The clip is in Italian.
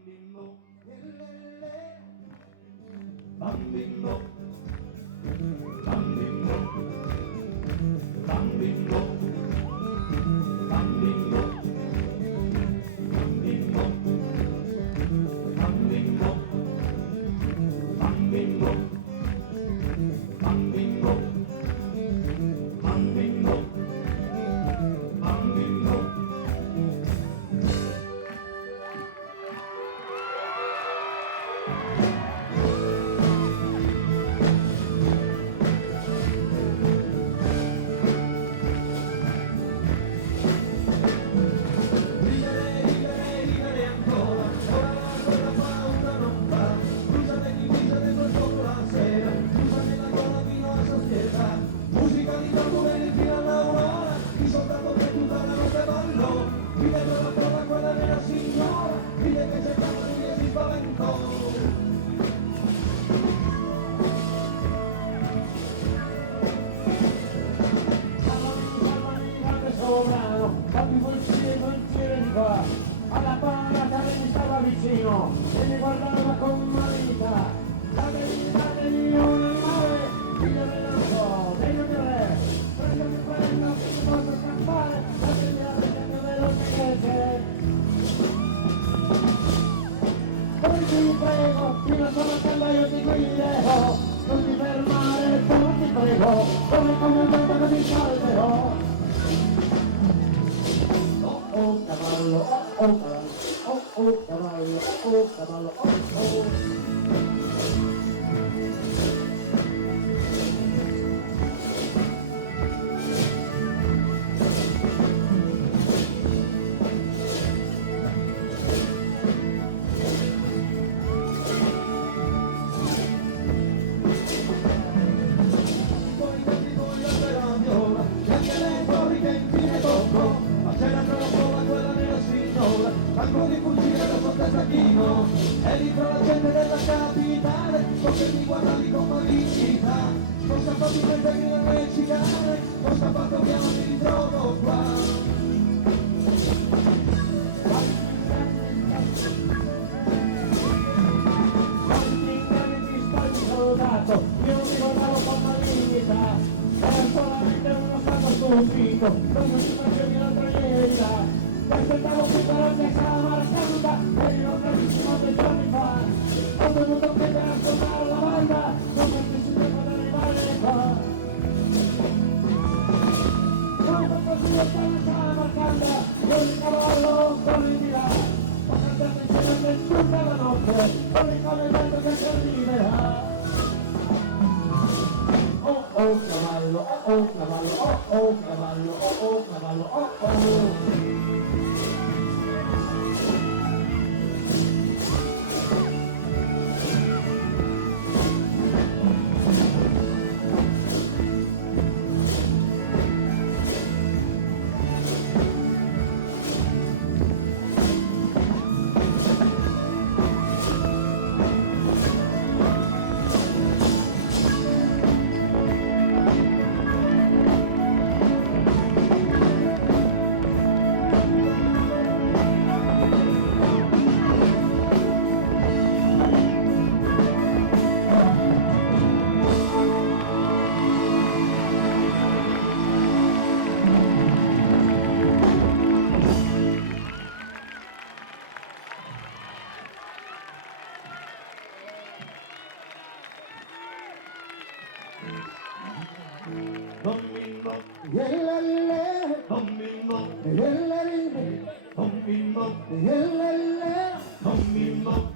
bambino, bambino, bambino, bambino, bambino, bambino, bambino, bambino, bambino, bambino, bambino. Alla parata mi stava vicino e mi guardava con malicia. Datemi un animale, figlio dell'altro, degno di re. Prendimi quello che ti posso scappare, datemi la vita più veloce che c'è. Poi ti prego, fino a quando io ti guiderò. Non ti fermare, poi ti prego, come un vento che ti salverò. Oh cavallo, oh cavallo, oh cavallo, oh cavallo, oh. Manco di fuggire da Montesacchino e dico la gente della capitale so che mi guardavi con malicità. Ho scappato in mezzo a grida messicane, ho scappato piano mi ritrovo qua. Quanti inganni ti sbagli soldato, io non mi guardavo con malignità. Era solamente uno stato stupito, come ti facevi l'altra ieri. Mi aspettavo qui per la mia marcanda e io bravissimo 2 giorni fa. Ho dovuto chiedere a suonare la banda, non mi si tempo ad arrivare qua. Quando così io sono la marcanda, io il cavallo corri di là. Ho cantato insieme tutta la notte, corri come il vento che si arriverà. Oh cavallo, oh cavallo, oh cavallo, oh cavallo, oh. Bambino, Yellele, bambino, yellele, bambino, yellele. bambino.